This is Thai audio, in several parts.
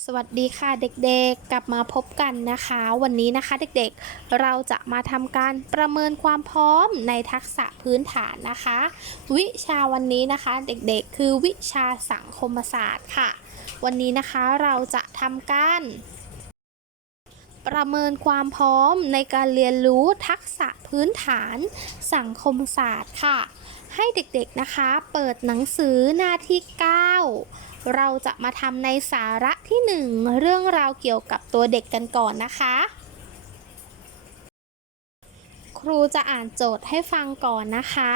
สวัสดีค่ะเด็กๆ กลับมาพบกันนะคะ วันนี้นะคะเด็กๆ เราจะมาทำการประเมินความพร้อมในทักษะพื้นฐานนะคะ วิชาวันนี้นะคะเด็กๆ คือวิชาสังคมศาสตร์ค่ะ วันนี้นะคะเราจะทำการ ประเมินความพร้อมในการเรียนรู้ทักษะพื้นฐานสังคมศาสตร์ค่ะ ให้เด็กๆนะคะ เปิดหนังสือหน้าที่ 9 เราจะมาทำในสาระที่ 1 เรื่องราวเกี่ยวกับตัวเด็กกันก่อนนะคะ ครูจะอ่านโจทย์ให้ฟังก่อนนะคะ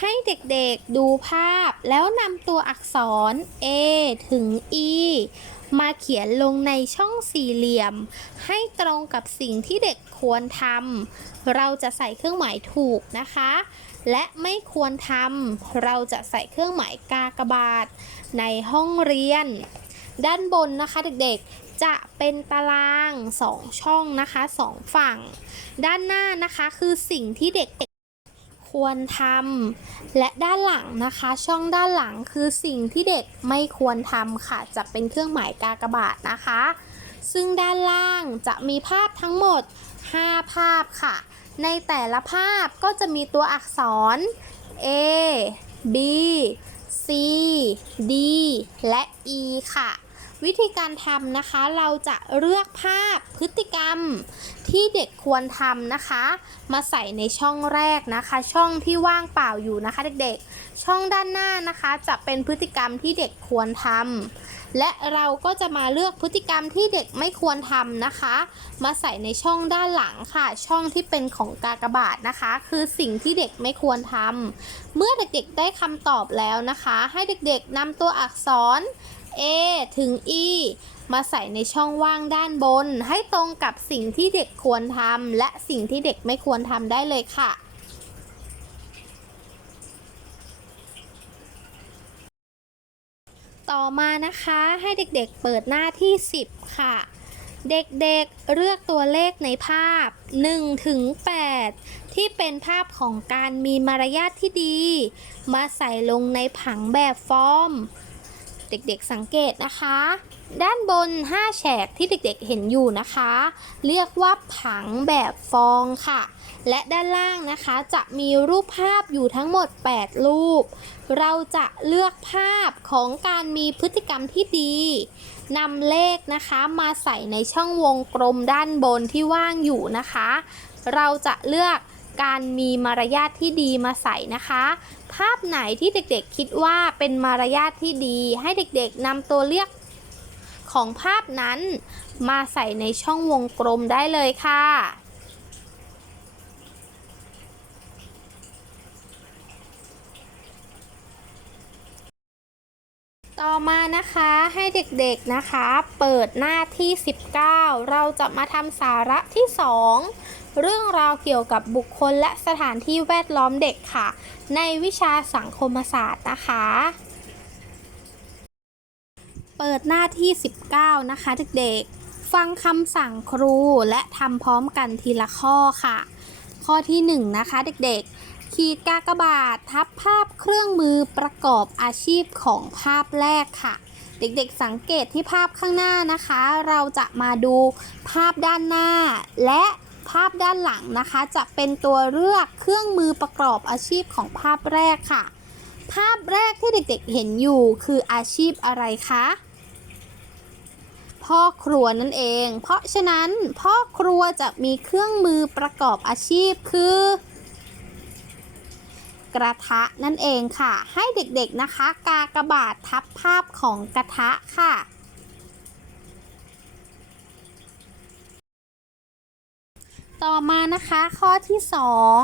ให้เด็กๆดูภาพแล้วนำตัวอักษร A ถึง E มาเขียนลงในช่องสี่เหลี่ยม ให้ตรงกับสิ่งที่เด็กควรทำ เราจะใส่เครื่องหมายถูกนะคะ และไม่ควรทำเราจะใส่เครื่องหมายกากบาท ในห้องเรียน ด้านบนนะคะเด็กๆ จะเป็นตาราง 2 ช่องนะคะสองฝั่ง ด้านหน้านะคะคือสิ่งที่เด็กควรทำและด้านหลังนะคะ ช่องด้านหลังคือสิ่งที่เด็กไม่ควรทำค่ะ จะเป็นเครื่องหมายกากบาทนะคะ ซึ่งด้านล่างจะมีภาพทั้งหมด 5 ภาพค่ะ ในแต่ละภาพก็จะมีตัวอักษร A B C D และ E ค่ะ วิธีการทำนะคะเราจะเลือกภาพพฤติกรรมที่เด็กควรทำนะคะ มาใส่ในช่องแรกนะคะ ช่องที่ว่างเปล่าอยู่นะคะเด็กๆ ช่องด้านหน้านะคะจะเป็นพฤติกรรมที่เด็กควรทำ และเราก็จะมาเลือกพฤติกรรมที่เด็กไม่ควรทำนะคะ มาใส่ในช่องด้านหลังค่ะ ช่องที่เป็นของกากบาทนะคะ คือสิ่งที่เด็กไม่ควรทำเมื่อเด็กๆได้คำตอบแล้วนะคะ ให้เด็กๆนำตัวอักษร A ถึง E มาใส่ในช่องว่างด้านบน ให้ตรงกับสิ่งที่เด็กควรทำและสิ่งที่เด็กไม่ควรทำได้เลยค่ะ ต่อมานะคะให้เด็กๆเปิดหน้าที่ 10 ค่ะ เด็กๆเลือกตัวเลขในภาพ1ถึง8ที่เป็นภาพของการมีมารยาทที่ดี มาใส่ลงในผังแบบฟอร์ม เด็กๆสังเกตนะคะ ด้านบน 5 แฉกที่เด็กๆเห็นอยู่นะคะ เรียกว่าผังแบบฟองค่ะ และด้านล่างนะคะจะมีรูปภาพอยู่ทั้งหมด 8 รูป เราจะเลือกภาพของการมีพฤติกรรมที่ดีนำเลขนะคะมาใส่ในช่องวงกลมด้านบนที่ว่างอยู่นะคะ เราจะเลือก การมีมารยาทที่ดีมาใส่นะคะ ภาพไหนที่เด็กๆคิดว่าเป็นมารยาทที่ดี ให้เด็กๆนำตัวเลือกของภาพนั้น มาใส่ในช่องวงกลมได้เลยค่ะต่อมานะคะให้เด็กๆนะคะเปิดหน้าที่ 19 เราจะมาทำสาระที่ 2 เรื่องราวเกี่ยวกับบุคคลและสถานที่แวดล้อมเด็กค่ะ ในวิชาสังคมศาสตร์นะคะ เปิดหน้าที่ 19 นะคะเด็กๆ ฟังคำสั่งครูและทำพร้อมกันทีละข้อค่ะ ข้อที่ 1 นะคะเด็กๆ ขีดกากบาททับภาพเครื่องมือประกอบอาชีพของภาพแรกค่ะเด็กๆ สังเกตที่ภาพข้างหน้านะคะ เราจะมาดูภาพด้านหน้า และ ภาพด้านหลังนะคะ จะเป็นตัวเลือกเครื่องมือประกอบอาชีพของภาพแรกค่ะ ภาพแรกที่เด็กๆเห็นอยู่คืออาชีพอะไรคะพ่อครัวนั่นเอง เพราะฉะนั้นพ่อครัวจะมีเครื่องมือประกอบอาชีพคือ กระทะนั่นเองค่ะ ให้เด็กๆนะคะ กากระบาททับภาพของกระทะค่ะ ต่อมานะคะข้อที่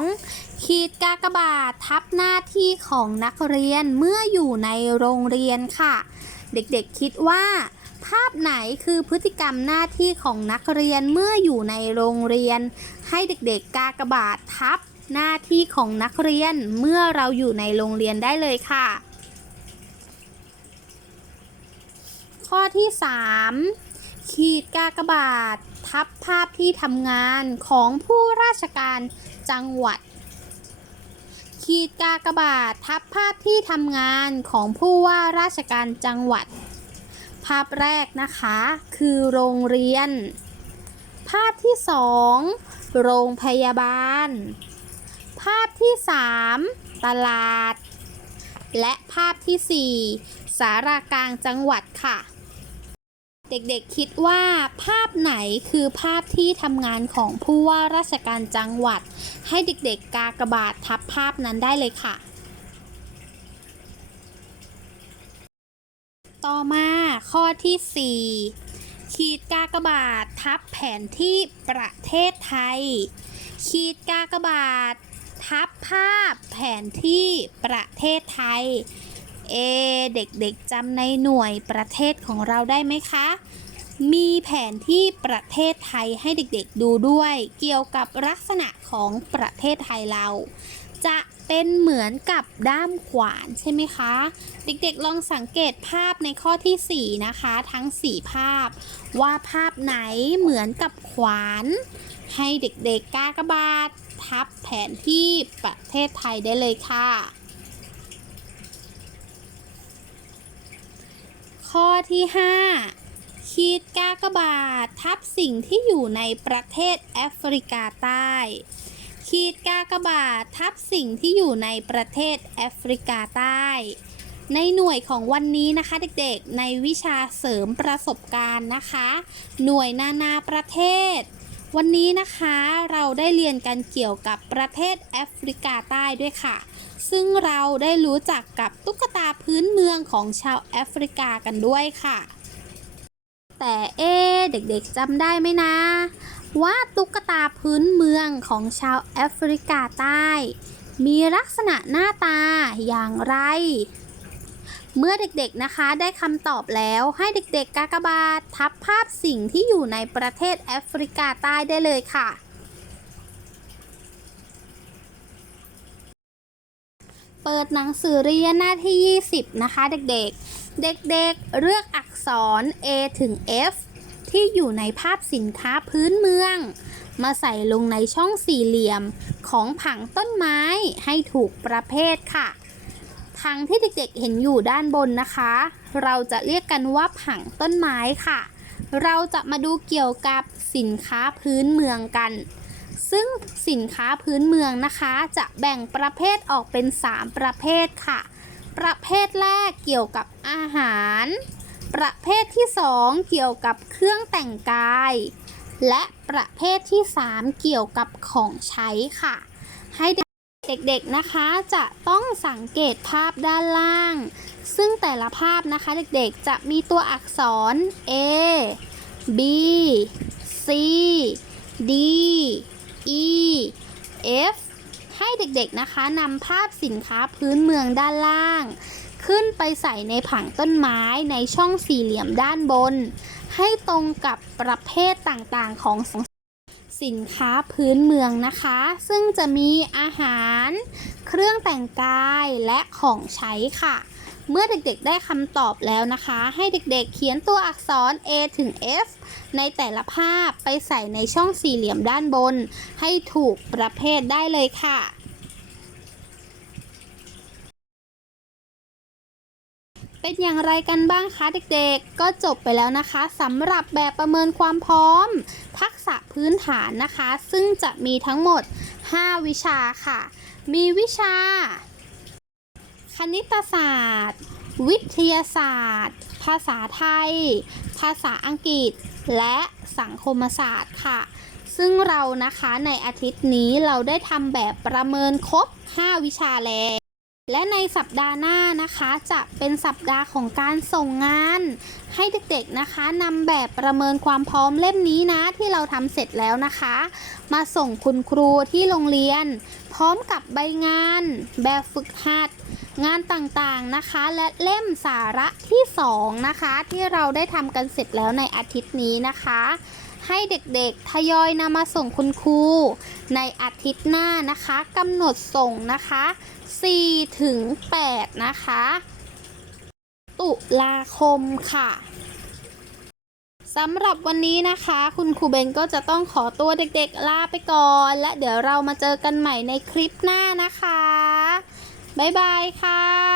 2 ขีดกากบาททับหน้าที่ของนักเรียนเมื่ออยู่ในโรงเรียนค่ะ เด็กๆคิดว่า ภาพไหนคือพฤติกรรมหน้าที่ของนักเรียนเมื่ออยู่ในโรงเรียน ให้เด็กๆกากบาททับหน้าที่ของนักเรียนเมื่อเราอยู่ในโรงเรียนได้เลยค่ะ ข้อที่ 3 ขีดกากบาท ทับภาพที่ทำงานของผู้ราชการจังหวัด ขีดกากบาท ทับภาพที่ทำงานของผู้ว่าราชการจังหวัด ภาพแรกนะคะ คือโรงเรียน ภาพที่สองโรงพยาบาล ภาพที่สามตลาด และภาพที่สี่สารากลางจังหวัดค่ะ เด็กๆคิดว่าภาพไหนคือภาพที่ทำงานของผู้ว่าราชการจังหวัด ให้เด็กๆกากบาททับภาพนั้นได้เลยค่ะ ต่อมาข้อที่ 4 ขีดกากบาททับแผนที่ประเทศไทย ขีดกากบาททับภาพแผนที่ประเทศไทย เอ เด็กๆจำในหน่วยประเทศของเราได้ไหมคะ มีแผนที่ประเทศไทยให้เด็กๆดูด้วย เกี่ยวกับลักษณะของประเทศไทยเรา จะเป็นเหมือนกับด้ามขวานใช่ไหมคะ เด็กๆลองสังเกตภาพในข้อที่ 4 นะคะ ทั้ง 4 ภาพ ว่าภาพไหนเหมือนกับขวาน ให้เด็กๆกากบาททับแผนที่ประเทศไทยได้เลยค่ะ ข้อที่ 5 ขีดกากบาททับสิ่งที่อยู่ในประเทศแอฟริกาใต้ ขีดกากบาททับสิ่งที่อยู่ในประเทศแอฟริกาใต้ ในหน่วยของวันนี้นะคะเด็กๆ ในวิชาเสริมประสบการณ์นะคะ หน่วยนานาประเทศวันนี้นะคะเราได้เรียนกันเกี่ยวกับประเทศแอฟริกาใต้ด้วยค่ะ ซึ่งเราได้รู้จักกับตุ๊กตาพื้นเมืองของชาวแอฟริกากันด้วยค่ะ แต่เอ๊เด็กๆจำได้ไหมนะ ว่าตุ๊กตาพื้นเมืองของชาวแอฟริกาใต้ มีลักษณะหน้าตาอย่างไร เมื่อเด็กๆนะคะได้คำตอบแล้วให้เด็กๆกากบาททับภาพสิ่งที่อยู่ในประเทศแอฟริกาใต้ได้เลยค่ะ เปิดหนังสือเรียนหน้าที่ 20 นะคะเด็กๆ เด็กๆ เลือกอักษร A ถึง F ที่อยู่ในภาพสินค้าพื้นเมือง มาใส่ลงในช่องสี่เหลี่ยมของผังต้นไม้ให้ถูกประเภทค่ะผังที่เด็กๆเห็นอยู่ด้านบนนะคะ เราจะเรียกกันว่าผังต้นไม้ค่ะ เราจะมาดูเกี่ยวกับสินค้าพื้นเมืองกัน ซึ่งสินค้าพื้นเมืองนะคะ จะแบ่งประเภทออกเป็น 3 ประเภทค่ะ ประเภทแรกเกี่ยวกับอาหาร ประเภทที่ 2 เกี่ยวกับเครื่องแต่งกาย และประเภทที่ 3 เกี่ยวกับของใช้ค่ะ ให้เด็กๆนะคะจะต้องสังเกตภาพด้านล่าง ซึ่งแต่ละภาพนะคะเด็กๆจะมีตัวอักษร A B C D E F ให้เด็กๆนะคะนำภาพสินค้าพื้นเมืองด้านล่าง ขึ้นไปใส่ในผังต้นไม้ในช่องสี่เหลี่ยมด้านบน ให้ตรงกับประเภทต่างๆของสินค้าพื้นเมืองนะคะ ซึ่งจะมีอาหาร เครื่องแต่งกายและของใช้ค่ะ เมื่อเด็กๆได้คำตอบแล้วนะคะ ให้เด็กๆเขียนตัวอักษร A ถึง F ในแต่ละภาพไปใส่ในช่องสี่เหลี่ยมด้านบน ให้ถูกประเภทได้เลยค่ะเป็นอย่างไรกันบ้างคะเด็กๆ ก็จบไปแล้วนะคะสำหรับแบบประเมินความพร้อม ทักษะพื้นฐานนะคะ ซึ่งจะมีทั้งหมด 5 วิชาค่ะ มีวิชา คณิตศาสตร์ วิทยาศาสตร์ ภาษาไทย ภาษาอังกฤษ และสังคมศาสตร์ค่ะ ซึ่งเรานะคะในอาทิตย์นี้เราได้ทำแบบประเมินครบ 5 วิชาแล้วและในสัปดาห์หน้านะคะจะเป็นสัปดาห์ของการส่งงาน ให้เด็กๆนะคะนำแบบประเมินความพร้อมเล่มนี้นะที่เราทำเสร็จแล้วนะคะ มาส่งคุณครูที่โรงเรียน พร้อมกับใบงาน แบบฝึกหัด งานต่างๆนะคะ และเล่มสาระที่ 2 นะคะ ที่เราได้ทำกันเสร็จแล้วในอาทิตย์นี้นะคะ ให้เด็กๆทยอยนำมาส่งคุณครูในอาทิตย์หน้านะคะกำหนดส่งนะคะ4ถึง8นะคะ ตุลาคมค่ะสำหรับวันนี้นะคะ คุณครูเบนก็จะต้องขอตัวเด็กๆลาไปก่อน และเดี๋ยวเรามาเจอกันใหม่ในคลิปหน้านะคะ บ๊ายบายค่ะ